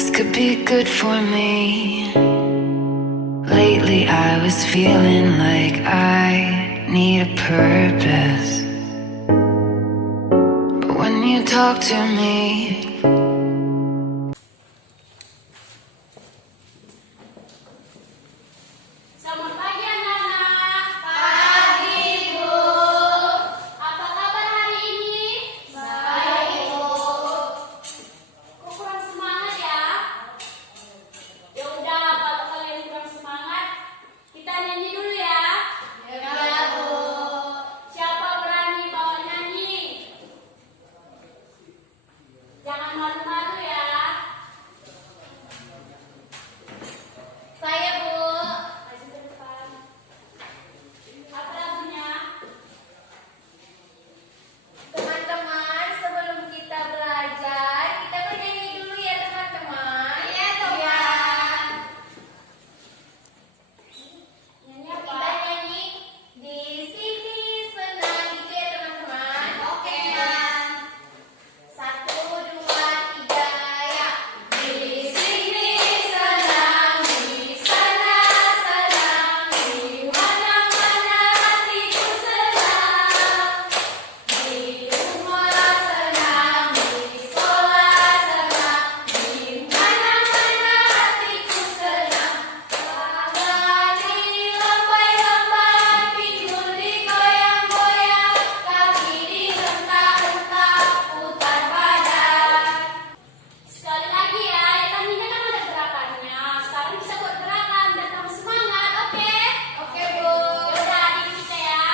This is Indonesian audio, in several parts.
This could be good for me. Lately I was feeling like I need a purpose, but when you talk to me, Selamat pagi anak-anak. Pagi Bu. Apa kabar hari ini? Baik Bu. Kok kurang semangat ya? Ya udah, kalau kalian kurang semangat, kita nyanyi dulu ya. Ya Bu. Siapa berani bawa nyanyi? Jangan malu-malu ya. Saya Bu. Maju ke depan. Apa lagunya? Teman-teman, sebelum kita belajar, kita bernyanyi dulu ya teman-teman. Iya, teman. Nyanyi apa? Kita nyanyi di sini senang gitu ya teman-teman. Oke. Satu, dua, tiga, ya. Di sini senang, di sana senang, di mana-mana hatiku senang. Di rumah senang, di sekolah senang, di mana-mana hatiku senang. Tangan dilambai-lambai, pinggul digoyang-goyang, kaki dihentak-hentak, putar badan. Sekali lagi ya, tadinya kan ada gerakannya. Sekarang bisa buat gerakan dan kamu semangat, oke? Oke Bu. Yaudah, adik kita ya.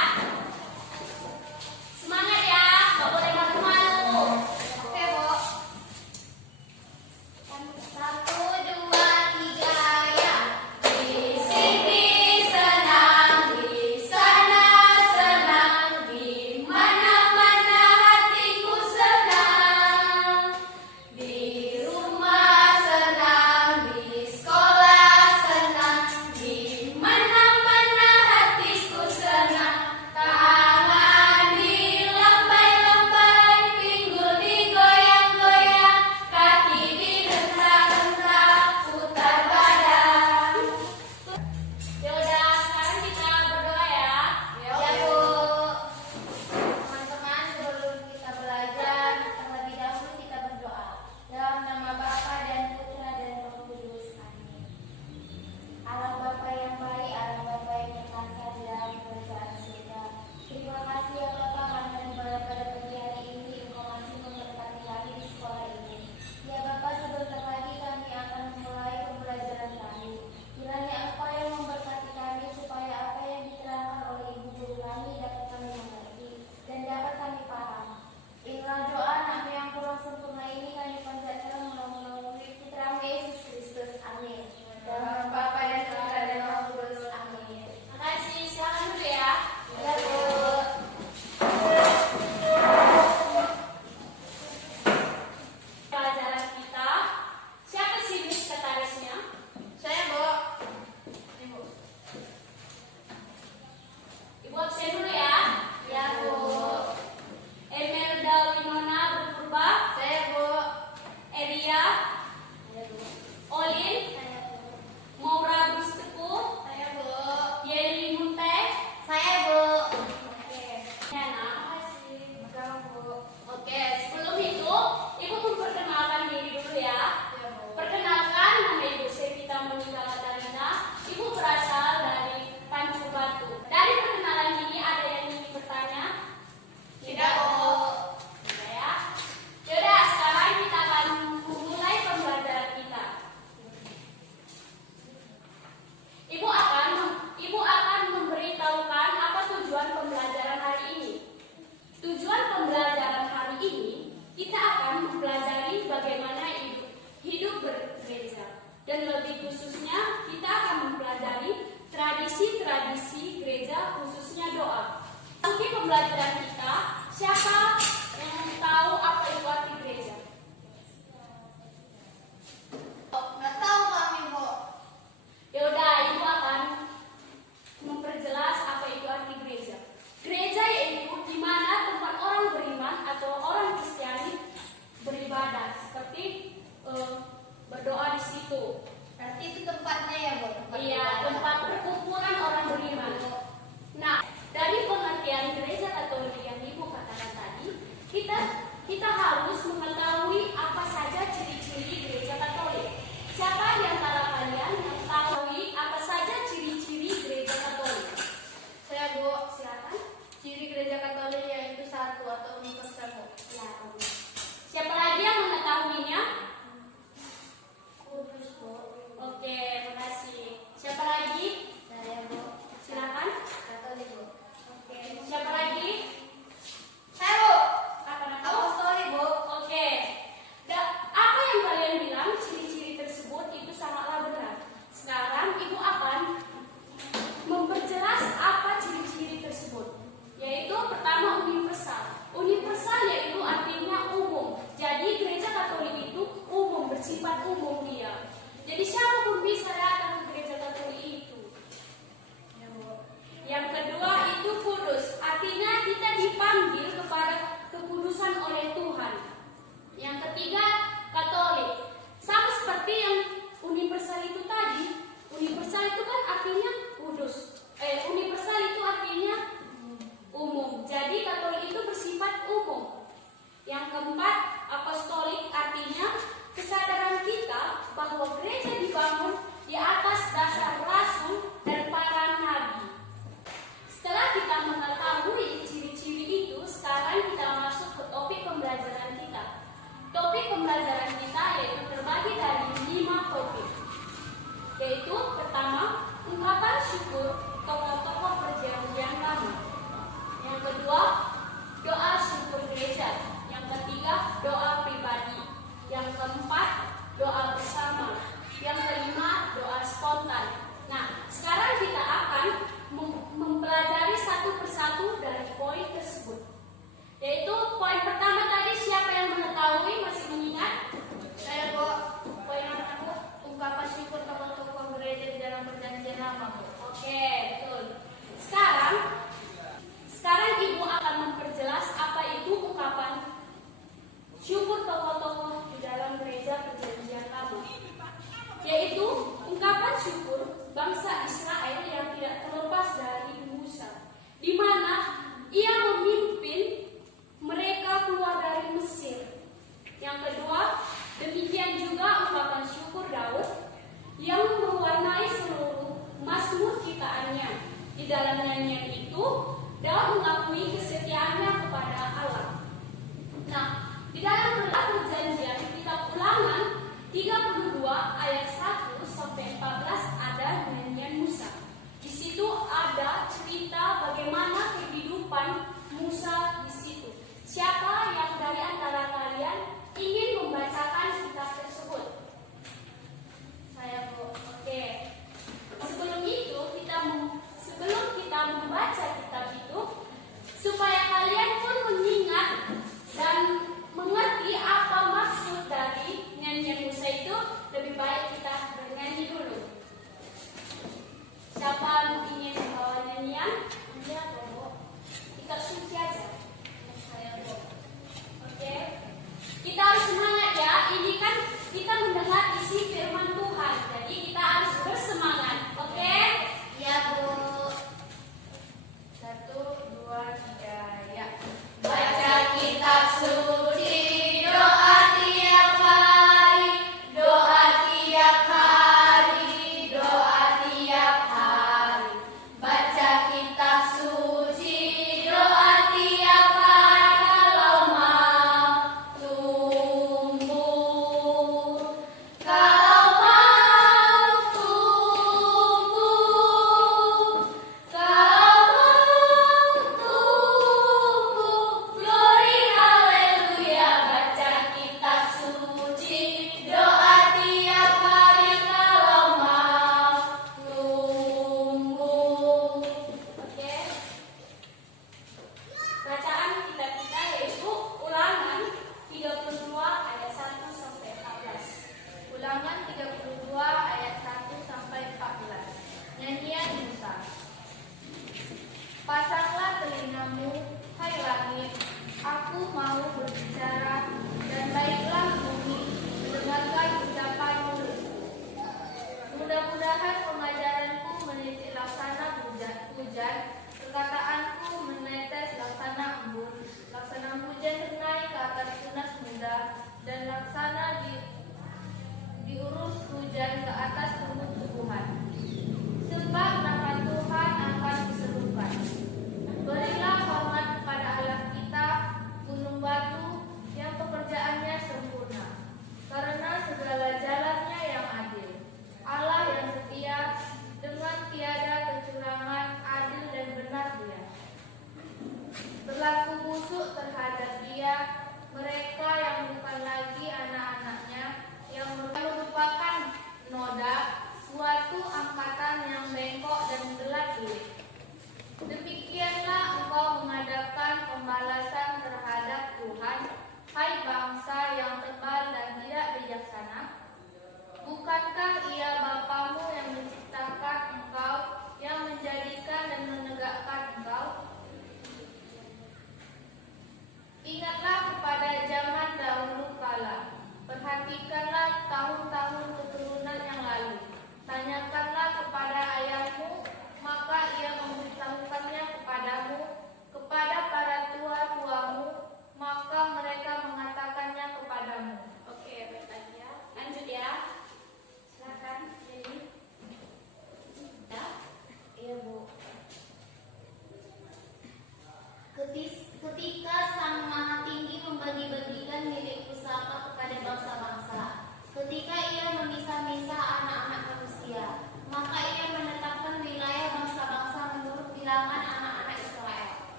Semangat ya, nggak boleh malu-malu. Oke Bu. Satu, dua, tiga, ya. Di sini senang, di sana senang, di mana-mana hatiku senang. Di rumah senang, di sekolah senang, di mana-mana hatiku senang. Tangan dilambai-lambai, pinggul digoyang-goyang, kaki dihentak-hentak, putar badan. Yaudah, sekarang kita berdoa ya. Ya Bu. Teman-teman, sebelum kita belajar, terlebih dahulu kita berdoa. Dalam nama Bapa dan Putra dan Roh Kudus. Amin. Allah Bapa yang baik, Allah Bapa yang berkata di dalam kerajaan surga. Terima kasih ya Bapa karena pada pagi hari ini Engkau masih memberkati kami di sekolah ini. Ya Bapa, sebentar lagi kami akan memulai pembelajaran kami. Kiranya Engkau yang memberkati kami supaya apa yang diterangkan oleh ibu guru kami dapat kami mengerti dan dapat kami paham. Inilah doa anakmu yang kurang sempurna ini kami panjatkan melalui putramu Yesus Kristus. Amin. Dalam nama Bapa dan Putra dan Roh Kudus. Amin. Makasih, silakan dulu ya. Ya Bu. Pelajaran kita, siapa sih sekretarisnya? Saya Bu. Ibu. Ibu absen dulu ya. Ya Bu. Emelda Winona Berpurba, Saya Bu. Eria, Saya Bu. Olin, Saya Bu. Maura Gusteku, Saya Bu. Yeli Munte. Saya Bu. Oke. Yana. Makasih Bu. Oke, sebelum itu, Ibu memperkenalkan diri dulu ya. Ya Bu. Perkenalkan, nama Ibu Sevita Monika Katarina. Ibu berasal dari Tanjung Batu. Dari perkenalan ini ada yang ingin bertanya? Tidak Bu. Tidak ya. Yaudah, sekarang kita akan memulai pembelajaran kita. Ibu akan memberitahukan apa tujuan pembelajaran hari ini. Tujuan pembelajaran hari ini, kita akan mempelajari bagaimana hidup bergereja. Dan lebih khususnya, kita akan mempelajari tradisi-tradisi gereja, khususnya doa. Nanti pembelajaran kita, siapa yang tahu apa itu arti gereja? Nggak tahu kami Bu. Yaudah, Ibu akan memperjelas apa itu arti gereja. Gereja yaitu di mana tempat orang beriman atau orang Kristiani beribadah, seperti berdoa situ. Berarti itu tempatnya ya, Bu? Iya, tempat perkumpulan orang beriman. Nah, dari pengertian gereja Katolik yang Ibu katakan tadi, kita harus mengetahui apa saja ciri-ciri gereja Katolik. Siapa di antara kalian yang tahu apa saja ciri-ciri gereja Katolik? Saya, Bu. Silakan. Ciri gereja Katolik yaitu satu atau universal, Bu. Ya, bagus. Siapa lagi yang mengetahuinya? Kudus, Bu. Oke, makasih. Siapa lagi? Saya, Bu. Silakan. Katolik, Bu. Oke, siapa lagi? Saya, Bu. Apa nama? Apostolik, Bu. Oke. Apa yang kalian bilang ciri-ciri tersebut itu sangatlah benar. Sekarang Ibu akan memperjelas apa ciri-ciri tersebut. Yaitu pertama universal. Universal yaitu artinya umum. Jadi gereja Katolik itu umum, bersifat umum dia. Jadi siapapun bisa datang ke gereja Katolik itu. Ya, Bu. Yang kedua itu kudus, artinya kita dipanggil kepada kekudusan oleh Tuhan. Yang ketiga Katolik, sama seperti yang universal itu tadi. Universal itu kan artinya kudus. Universal itu artinya umum. Jadi Katolik itu bersifat umum. Yang keempat apostolik, artinya kesadaran kita bahwa gereja dibangun di atas dasar rasul dan para nabi. Setelah kita mengetahui ciri-ciri itu, sekarang kita masuk ke topik pembelajaran kita. Topik pembelajaran kita yaitu terbagi dari 5 topik. Yaitu pertama, ungkapan syukur tokoh-tokoh perjanjian lama. Yang kedua, doa syukur gereja. Yang ketiga, doa pribadi. Yang keempat, doa bersama. Yang kelima, doa spontan. Nah, sekarang kita akan mempelajari satu persatu dari poin tersebut. Yaitu poin pertama tadi, siapa yang mengetahui, masih mengingat? Saya, Bu. Poin yang pertama. Ungkapan syukur tokoh-tokoh gereja di dalam perjanjian lama, Bu. Oke, betul. Sekarang Ibu akan memperjelas apa itu ungkapan syukur tokoh-tokoh di dalam gereja perjanjian lama. Yaitu ungkapan syukur bangsa Israel yang tidak terlepas dari Musa, di mana ia memimpin mereka keluar dari Mesir. Yang kedua, demikian juga ungkapan syukur Daud yang mewarnai seluruh mazmur ciptaannya. Di dalam nyanyian itu, Daud mengakui kesetiaannya kepada Allah. Nah, di dalam perjanjian kitab Ulangan 32 ayat 1 sampai 14 ada nyanyian Musa. Di situ ada cerita bagaimana kehidupan Musa di situ. Siapa yang dari antara kalian ingin membacakan kitab tersebut? Saya, Bu. Oke. Sebelum kita membaca kitab itu, supaya kalian pun mengingat dan mengerti apa maksud dari nyanyian Musa itu, lebih baik kita bernyanyi dulu. Siapa ingin membawa nyanyian? Iya, Bu. Kitab suci aja. Saya, Bu. Oke. Kita harus semangat ya. Ini kan kita mendengar isi firman Tuhan. Jadi kita harus bersemangat. Oke? Iya, Bu. 1, 2, 3, ya. Baca kitab suci, doa tiap hari, doa tiap hari, doa tiap hari. Baca kitab suci, doa tiap hari. Kalau mau tumbuh, kalau mau tumbuh, kalau mau tumbuh, glory haleluya. Baca kitab suci, doa tiap hari. Kalau mau tumbuh. Oke. Bacaan kitab kita yaitu Ulangan 32 ayat 1 sampai 14. Ulangan 32 ayat 1 sampai 14. Nyanyian Musa. Pasanglah telingamu, hai langit, aku mau berbicara, dan baiklah bumi, mendengarkan ucapan mulutku.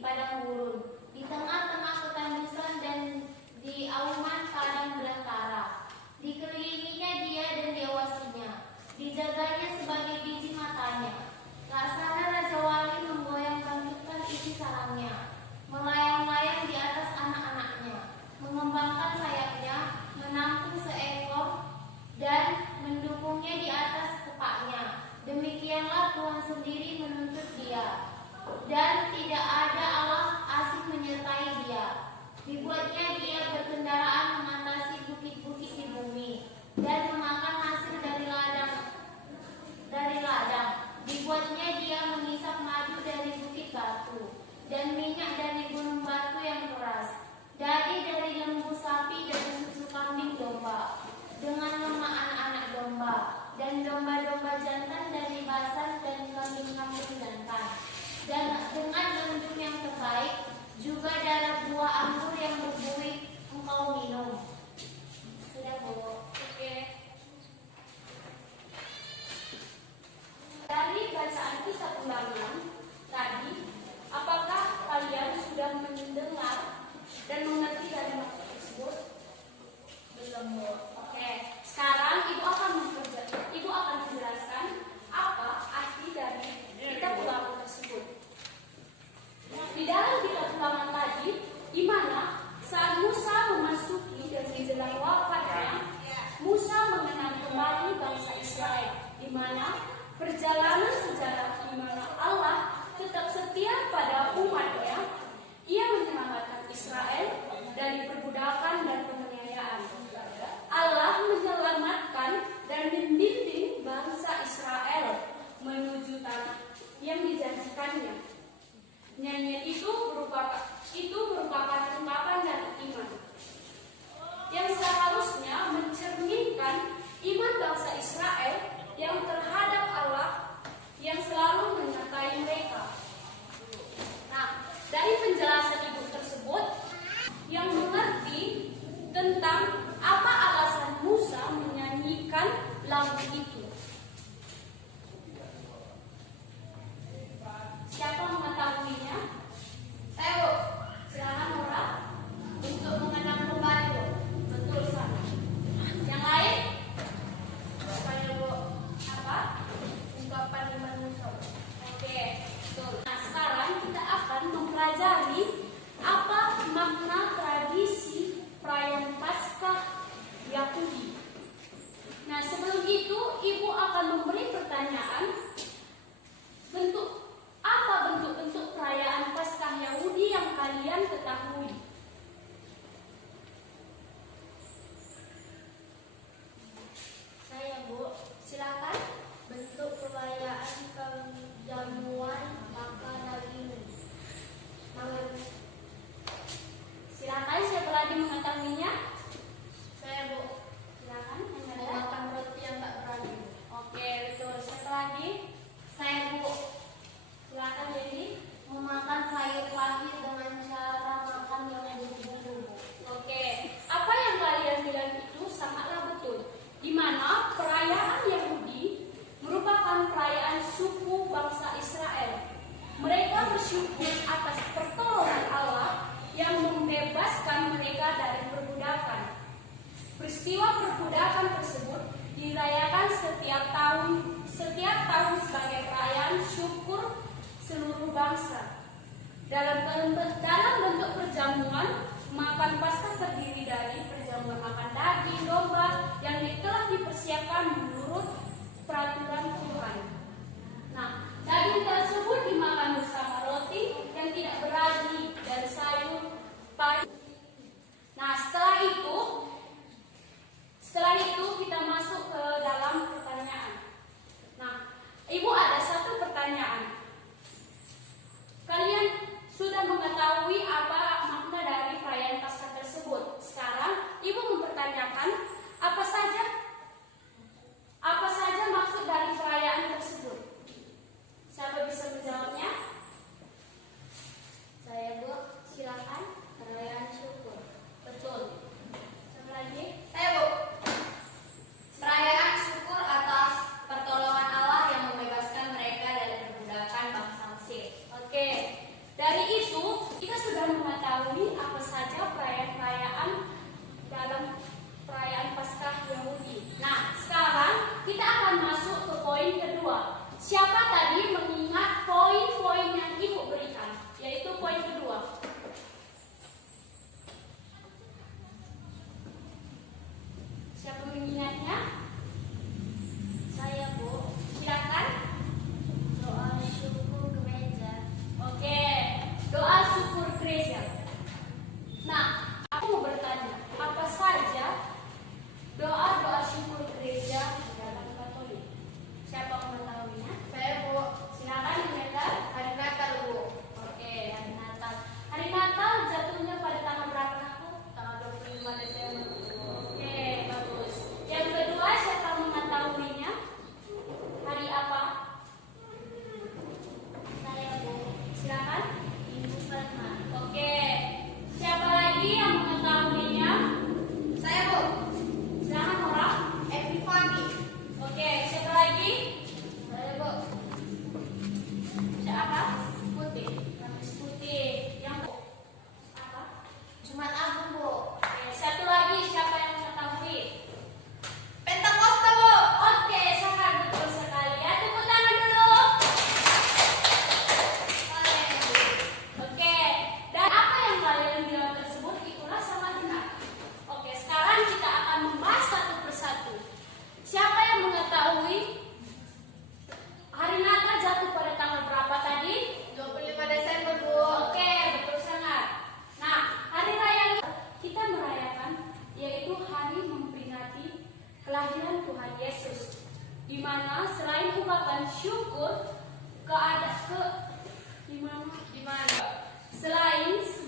padang gurun, di tengah-tengah ketandusan dan di auman padang belantara. Dikelilinginya dia dan diawasinya, dijaganya sebagai biji matanya. Laksana Raja Wali menggoyang bangkitkan isi sarangnya, melayang-layang di atas anak-anaknya, mengembangkan sayapnya, menampung seekor dan mendukungnya di atas kepaknya. Demikianlah Tuhan sendiri menuntut dia, dan tidak ada Allah asing menyertai dia. Dibuatnya dia berkendaraan mengatasi bukit-bukit di bumi, dan memakan hasil dari ladang. Dibuatnya dia mengisap madu dari bukit batu, dan minyak dari gunung batu yang keras, dari lembu sapi dan susu kambing domba, dengan lemak anak-anak domba, dan domba-domba jantan dari Basan dan kambing-kambing jantan, dan dengan gandum yang terbaik, juga darah buah anggur yang berbuih engkau minum. Sudah, Bu. Oke. Dari bacaan kisah Kembaran tadi, apakah kalian sudah mendengar dan mengerti dari maksud tersebut? Belum, Bu. Oke. Sekarang Ibu akan menjelaskan apa arti dari kitab Ulangan tersebut. Di dalam kitab Ulangan tadi, di mana saat Musa memasuki dan menjelang wafatnya, Musa mengenal kembali bangsa Israel, di mana perjalanan sejarah di mana Allah tetap setia pada umatnya. Ia menyelamatkan Israel dari perbudakan dan penganiayaan. Allah menyelamatkan dan membimbing bangsa Israel menuju tanah yang dijanjikannya. Nyanyian itu merupakan ungkapan dari iman yang seharusnya mencerminkan iman bangsa Israel yang terhadap Allah yang selalu menyertai mereka. Nah, dari penjelasan Ibu tersebut yang mengerti tentang apa alasan Musa menyanyikan lagu itu. Siapa mengetahuinya? Saya, Bu. Silakan Nora untuk mengenang kembali, Bu. Betul sana. Yang lain? Saya, Bu. Apa? Ungkapan iman Musa. Oke, betul. Nah, sekarang kita akan mempelajari apa makna tradisi perayaan Paskah Yahudi. Nah, sebelum itu Ibu akan memberi pertanyaan apa bentuk-bentuk perayaan Paskah Yahudi yang kalian ketahui? Saya, Bu. Silakan. Bentuk perayaan kejamuan maka daging. Silakan, siapa lagi mengetahuinya? Saya, Bu. Silakan, yang ada. Makan roti yang tak berani. Oke, betul. Siapa lagi? Saya, Bu. Silakan, jadi. Memakan sayur pahit dengan cara makan yang berbumbu. Oke, apa yang kalian bilang itu sangatlah betul. Di mana perayaan Yahudi merupakan perayaan suku bangsa Israel. Mereka bersyukur atas pertolongan Allah yang membebaskan mereka dari perbudakan. Peristiwa perbudakan tersebut dirayakan setiap tahun sebagai perayaan syukur seluruh bangsa. Dalam bentuk perjamuan, makan Paskah terdiri dari perjamuan makan daging domba yang telah dipersiapkan menurut peraturan Tuhan. Nah, daging tersebut dimakan bersama roti yang tidak beragi dan sayur pahit. Nah, setelah itu kita masuk ke dalam pertanyaan. Nah, Ibu ada satu pertanyaan. Kalian sudah mengetahui apa makna dari perayaan Paskah tersebut. Sekarang Ibu mempertanyakan apa saja maksud dari perayaan tersebut. Siapa bisa menjawabnya?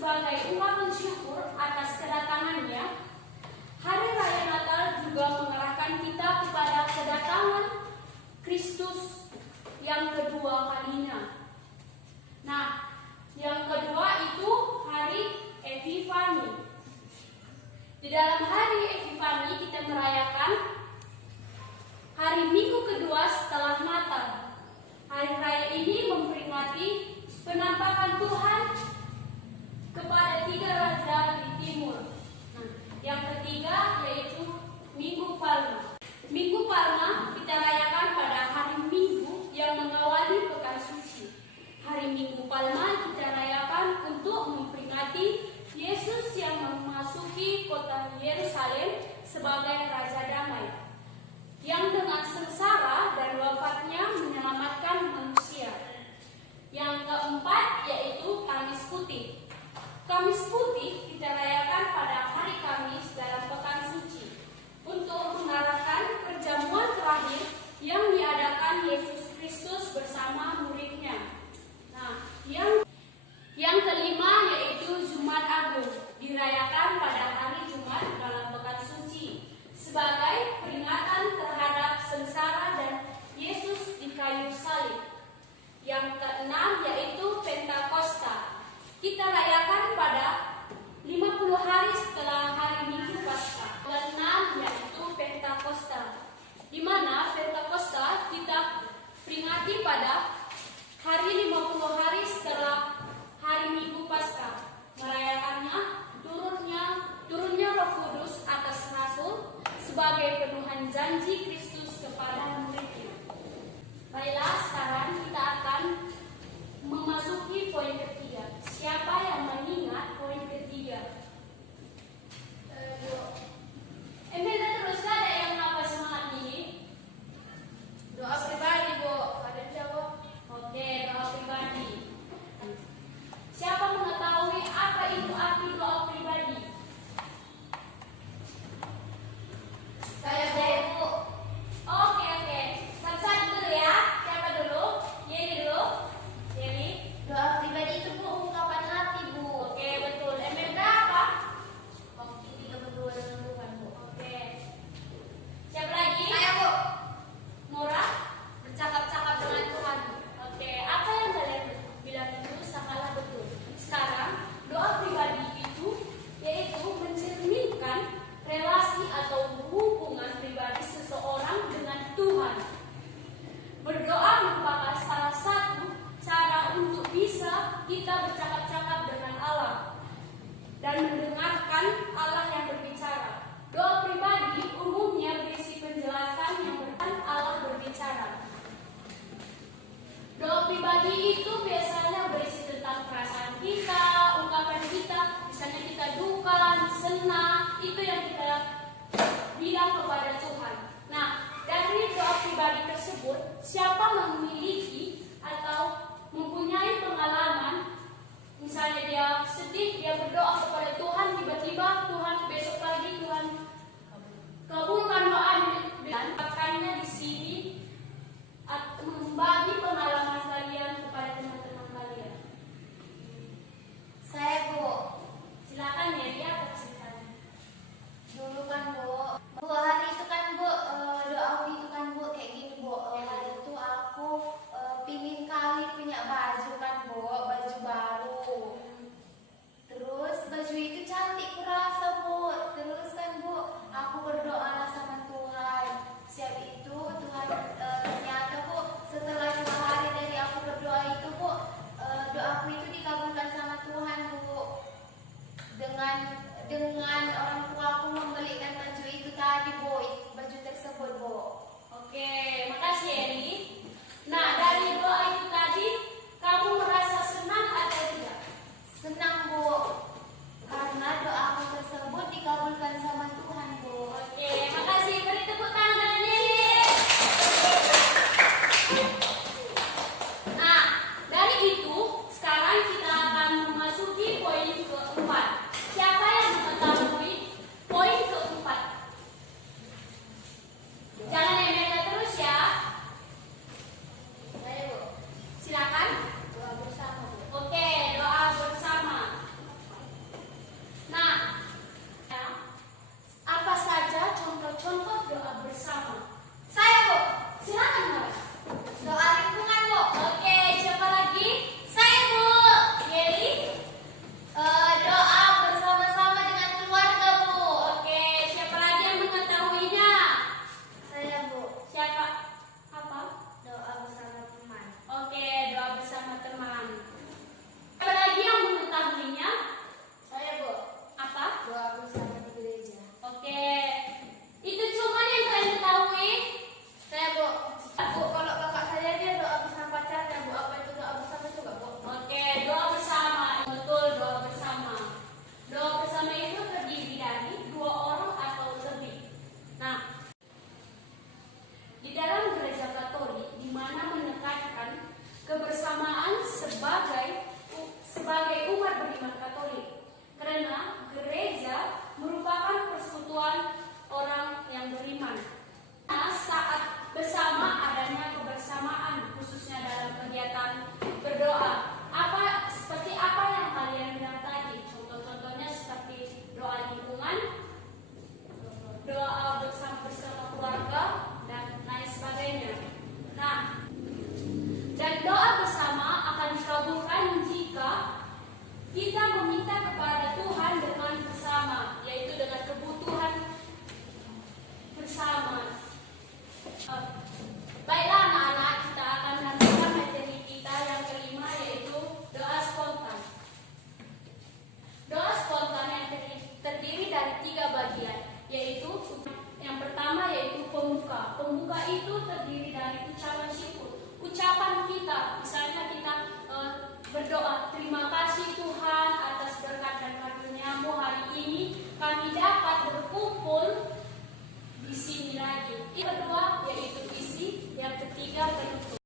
sebagai ungkapan syukur atas kedatangannya, Hari Raya Natal juga mengarahkan kita kepada kedatangan Kristus yang kedua kalinya. Nah, yang kedua itu hari Epifani. Di dalam hari Epifani kita merayakan hari Minggu kedua setelah Natal. Hari raya ini memperingati penampakan Tuhan kepada 3 raja di timur. Nah, yang ketiga yaitu Minggu Palma. Minggu Palma kita rayakan pada hari Minggu yang mengawali pekan suci. Hari Minggu Palma kita rayakan untuk memperingati Yesus yang memasuki kota Yerusalem sebagai Raja Damai, yang dengan sengsara dan wafatnya menyelamatkan manusia. Yang keempat yaitu Kamis Putih. Kamis Putih kita rayakan pada hari Kamis dalam pekan suci untuk mengarahkan perjamuan terakhir yang diadakan Yesus Kristus bersama muridnya. Nah, yang kelima yaitu Jumat Agung, dirayakan pada hari Jumat dalam pekan suci sebagai peringatan terhadap sengsara dan Yesus di kayu salib. Yang keenam yaitu Pentakosta. Kita rayakan pada 50 hari setelah hari Minggu Paskah. Keenam yaitu Pentakosta, di mana Pentakosta kita peringati pada hari 50 hari setelah hari Minggu Paskah. Merayakannya turunnya Roh Kudus atas rasul sebagai penuhan janji Kristus kepada muridnya. Baiklah, sekarang kita akan memasuki poin ketiga. Siapa yang mengingat poin ketiga? Emeda terus ada yang apa semangat ini? Doa pribadi, Bu. Ada jawab? Oke, doa pribadi. Siapa mengetahui apa itu arti doa pribadi? Saya, Bu. Oke. Satu-satu dulu ya. Siapa dulu? Yeli dulu. Yeli. Doa pribadi itu Bu ungkapan hati Bu. Oke, betul. Emenda apa? Ketika berdua dengan Tuhan Bu. Oke. Siapa lagi? Saya Bu. Nora. Bercakap-cakap dengan Tuhan. Oke. Apa yang kalian bilang itu sangatlah betul. Sekarang doa pribadi itu yaitu mencerminkan relasi atau hubungan pribadi seseorang dengan Tuhan. Berdoa merupakan salah satu cara untuk bisa kita bercakap-cakap dengan Allah dan mendengarkan Allah yang berbicara. Doa pribadi umumnya berisi penjelasan yang Allah berbicara. Doa pribadi itu biasanya berisi tentang perasaan kita, ungkapan kita, misalnya kita duka, senang, itu yang kita bilang kepada Tuhan. Nah, dari doa pribadi tersebut, siapa memiliki atau mempunyai pengalaman, misalnya dia sedih, dia berdoa kepada Tuhan, tiba-tiba Tuhan besok pagi Tuhan kabulkan doanya, dan akannya di sini membagi pengalaman kalian kepada teman-teman kalian. Saya Bu. Silakan ya, dia apa ceritanya? Dulu kan Bu hari itu kan Bu doa itu kan Bu kayak gini Bu. Hari itu aku pingin kali punya baju kan Bu. kita meminta kepada Tuhan dengan bersama, yaitu dengan kebutuhan bersama. Baiklah anak-anak, kita akan lanjutkan materi kita yang kelima, yaitu doa spontan. Doa spontan yang terdiri dari 3 bagian, yaitu yang pertama yaitu pembuka. Pembuka itu terdiri dari ucapan syukur. Ucapan kita, misalnya kita berdoa, terima kasih Tuhan atas berkat dan karunia-Mu hari ini kami dapat berkumpul di sini lagi. Yang kedua yaitu isi, yang ketiga penutup.